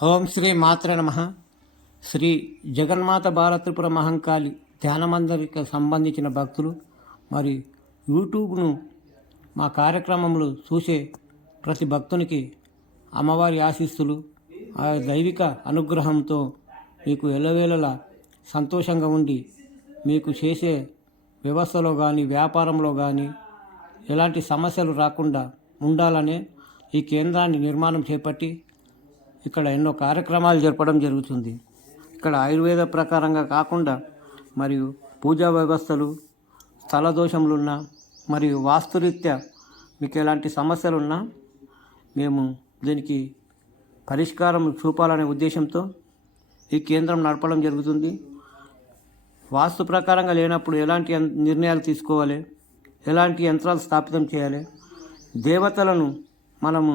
ఓం శ్రీ మాత్ర నమ. శ్రీ జగన్మాత భారత్రిపుర మహంకాళి ధ్యానమందరికి సంబంధించిన భక్తులు మరి యూట్యూబ్ను మా కార్యక్రమంలో చూసే ప్రతి భక్తునికి అమ్మవారి ఆశీస్సులు ఆ దైవిక అనుగ్రహంతో మీకు ఎల్లవేళలా సంతోషంగా ఉండి మీకు చేసే వ్యవస్థలో కానీ వ్యాపారంలో కానీ ఎలాంటి సమస్యలు రాకుండా ఉండాలనే ఈ కేంద్రాన్ని నిర్మాణం చేపట్టి ఇక్కడ ఎన్నో కార్యక్రమాలు జరపడం జరుగుతుంది. ఇక్కడ ఆయుర్వేద ప్రకారంగా కాకుండా మరియు పూజా వ్యవస్థలు స్థల దోషములున్నా మరియు వాస్తురీత్యా మీకు ఎలాంటి సమస్యలున్నా మేము దీనికి పరిష్కారం చూపాలనే ఉద్దేశంతో ఈ కేంద్రం నడపడం జరుగుతుంది. వాస్తు ప్రకారంగా లేనప్పుడు ఎలాంటి నిర్ణయాలు తీసుకోవాలి? ఎలాంటి యంత్రాలు స్థాపితం చేయాలి? దేవతలను మనము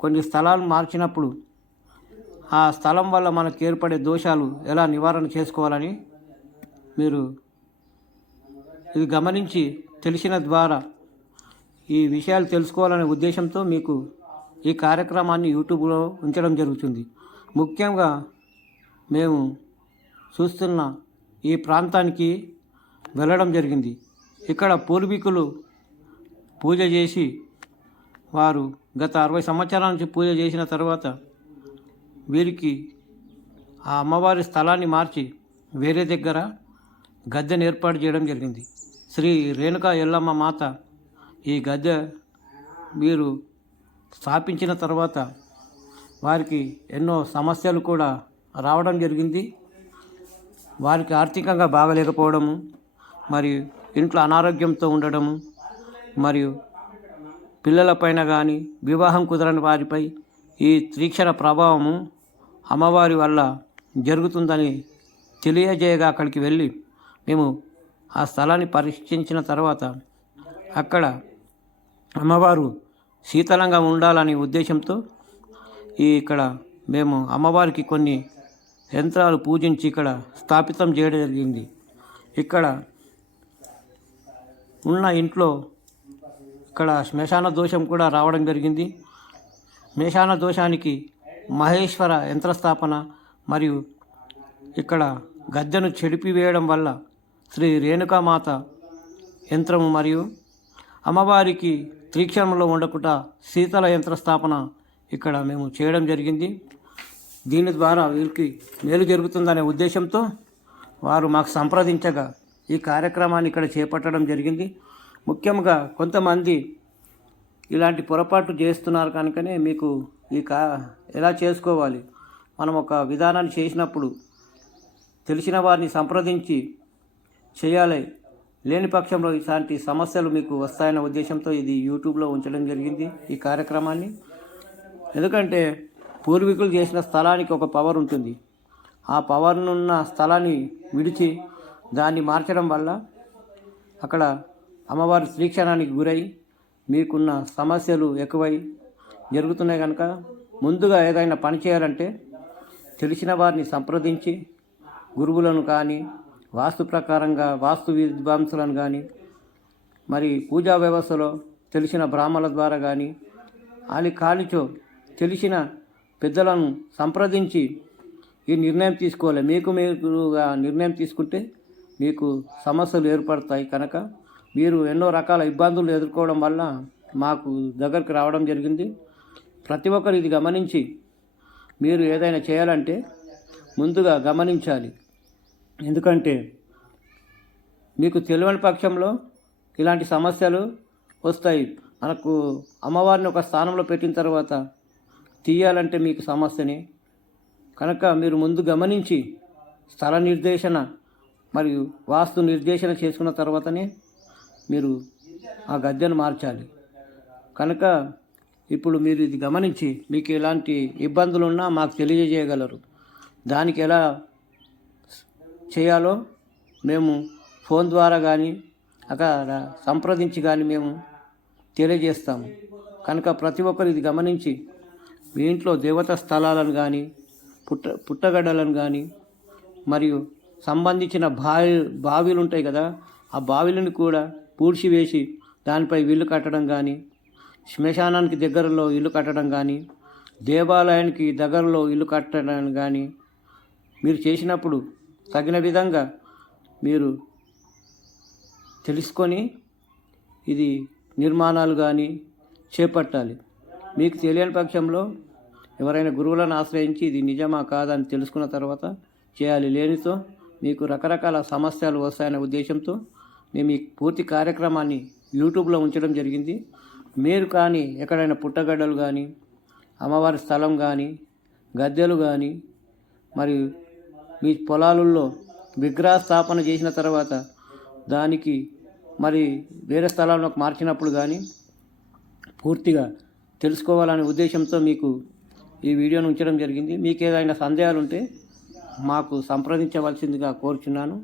కొన్ని స్థలాలు మార్చినప్పుడు ఆ స్థలం వల్ల మనకు ఏర్పడే దోషాలు ఎలా నివారణ చేసుకోవాలని మీరు ఇది గమనించి తెలిసిన ద్వారా ఈ విషయాలు తెలుసుకోవాలనే ఉద్దేశంతో మీకు ఈ కార్యక్రమాన్ని యూట్యూబ్లో ఉంచడం జరుగుతుంది. ముఖ్యంగా మేము చూస్తున్న ఈ ప్రాంతానికి వెళ్ళడం జరిగింది. ఇక్కడ పూర్వీకులు పూజ చేసి వారు గత అరవై సంవత్సరాల నుంచి పూజ చేసిన తర్వాత వీరికి ఆ అమ్మవారి స్థలాన్ని మార్చి వేరే దగ్గర గద్దెను ఏర్పాటు చేయడం జరిగింది. శ్రీ రేణుకా ఎల్లమ్మ మాత ఈ గద్దె వీరు స్థాపించిన తర్వాత వారికి ఎన్నో సమస్యలు కూడా రావడం జరిగింది. వారికి ఆర్థికంగా బాగలేకపోవడము మరియు ఇంట్లో అనారోగ్యంతో ఉండడము మరియు పిల్లలపైన కానీ వివాహం కుదరని వారిపై ఈ తీక్షణ ప్రభావము అమ్మవారి వల్ల జరుగుతుందని తెలియజేయగా అక్కడికి వెళ్ళి మేము ఆ స్థలాన్ని పరీక్షించిన తర్వాత అక్కడ అమ్మవారు శీతలంగా ఉండాలనే ఉద్దేశంతో ఈ ఇక్కడ మేము అమ్మవారికి కొన్ని యంత్రాలు పూజించి ఇక్కడ స్థాపితం చేయడం జరిగింది. ఇక్కడ ఉన్న ఇంట్లో ఇక్కడ శ్మశాన దోషం కూడా రావడం జరిగింది. శ్మశాన దోషానికి మహేశ్వర యంత్రస్థాపన మరియు ఇక్కడ గద్దెను చెడిపివేయడం వల్ల శ్రీ రేణుకామాత యంత్రము మరియు అమ్మవారికి త్రీక్షణంలో ఉండకుండా శీతల యంత్ర స్థాపన ఇక్కడ మేము చేయడం జరిగింది. దీని ద్వారా వీరికి మేలు జరుగుతుందనే ఉద్దేశంతో వారు మాకు సంప్రదించగా ఈ కార్యక్రమాన్ని ఇక్కడ చేపట్టడం జరిగింది. ముఖ్యంగా కొంతమంది ఇలాంటి పొరపాటు చేస్తున్నారు కనుకనే మీకు ఈ కా ఎలా చేసుకోవాలి? మనం ఒక విధానాన్ని చేసినప్పుడు తెలిసిన వారిని సంప్రదించి చేయాలి. లేని పక్షంలో ఇలాంటి సమస్యలు మీకు వస్తాయన్న ఉద్దేశంతో ఇది యూట్యూబ్లో ఉంచడం జరిగింది ఈ కార్యక్రమాన్ని. ఎందుకంటే పూర్వీకులు చేసిన స్థలానికి ఒక పవర్ ఉంటుంది. ఆ పవర్నున్న స్థలాన్ని విడిచి దాన్ని మార్చడం వల్ల అక్కడ అమ్మవారి శ్రీక్షణానికి గురై మీకున్న సమస్యలు ఎక్కువై జరుగుతున్నాయి కనుక ముందుగా ఏదైనా పని చేయాలంటే తెలిసిన వారిని సంప్రదించి గురువులను కానీ వాస్తు ప్రకారంగా వాస్తు విద్వాంసులను కానీ మరి పూజా వ్యవస్థలో తెలిసిన బ్రాహ్మణుల ద్వారా కానీ ali కాలిచో తెలిసిన పెద్దలను సంప్రదించి ఈ నిర్ణయం తీసుకోవాలి. మీకు మీరుగా నిర్ణయం తీసుకుంటే మీకు సమస్యలు ఏర్పడతాయి కనుక మీరు ఎన్నో రకాల ఇబ్బందులు ఎదుర్కోవడం వల్ల మాకు దగ్గరికి రావడం జరిగింది. ప్రతి ఒక్కరు ఇది గమనించి మీరు ఏదైనా చేయాలంటే ముందుగా గమనించాలి. ఎందుకంటే మీకు తెలియని పక్షంలో ఇలాంటి సమస్యలు వస్తాయి. మనకు అమ్మవారిని ఒక స్థానంలో పెట్టిన తర్వాత తీయాలంటే మీకు సమస్యని. కనుక మీరు ముందు గమనించి స్థల నిర్దేశన మరియు వాస్తు నిర్దేశన చేసుకున్న తర్వాతనే మీరు ఆ గద్దెను మార్చాలి. కనుక ఇప్పుడు మీరు ఇది గమనించి మీకు ఎలాంటి ఇబ్బందులు ఉన్నా మాకు తెలియజేయగలరు. దానికి ఎలా చేయాలో మేము ఫోన్ ద్వారా కానీ అక్కడ సంప్రదించి కానీ మేము తెలియజేస్తాము. కనుక ప్రతి ఒక్కరు ఇది గమనించి మీ ఇంట్లో దేవత స్థలాలను కానీ పుట్ట పుట్టగడ్డలను కానీ మరియు సంబంధించిన బావి బావిలు ఉంటాయి కదా ఆ బావిలను కూడా పూడ్చివేసి దానిపై ఇల్లు కట్టడం కానీ శ్మశానానికి దగ్గరలో ఇల్లు కట్టడం కానీ దేవాలయానికి దగ్గరలో ఇల్లు కట్టడం కానీ మీరు చేసినప్పుడు తగిన విధంగా మీరు తెలుసుకొని ఇది నిర్మాణాలు కానీ చేపట్టాలి. మీకు తెలియని పక్షంలో ఎవరైనా గురువులను ఆశ్రయించి ఇది నిజమా కాదని తెలుసుకున్న తర్వాత చేయాలి. లేనితో మీకు రకరకాల సమస్యలు వస్తాయనే ఉద్దేశంతో మేము ఈ పూర్తి కార్యక్రమాన్ని యూట్యూబ్లో ఉంచడం జరిగింది. మీరు కానీ ఎక్కడైనా పుట్టగడ్డలు కానీ అమ్మవారి స్థలం కానీ గద్దెలు కానీ మరియు మీ పొలాలలో విగ్రహ స్థాపన చేసిన తర్వాత దానికి మరి వేరే స్థలంలోకి మార్చినప్పుడు కానీ పూర్తిగా తెలుసుకోవాలనే ఉద్దేశంతో మీకు ఈ వీడియోను ఉంచడం జరిగింది. మీకు ఏదైనా సందేహాలు ఉంటే మాకు సంప్రదించవలసిందిగా కోరుచున్నాను.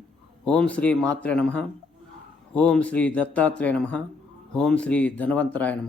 ఓం శ్రీ మాత్రే నమ. ఓం శ్రీ దత్తాత్రేయ నమ. ఓం శ్రీ ధనవంతరాయ నమ.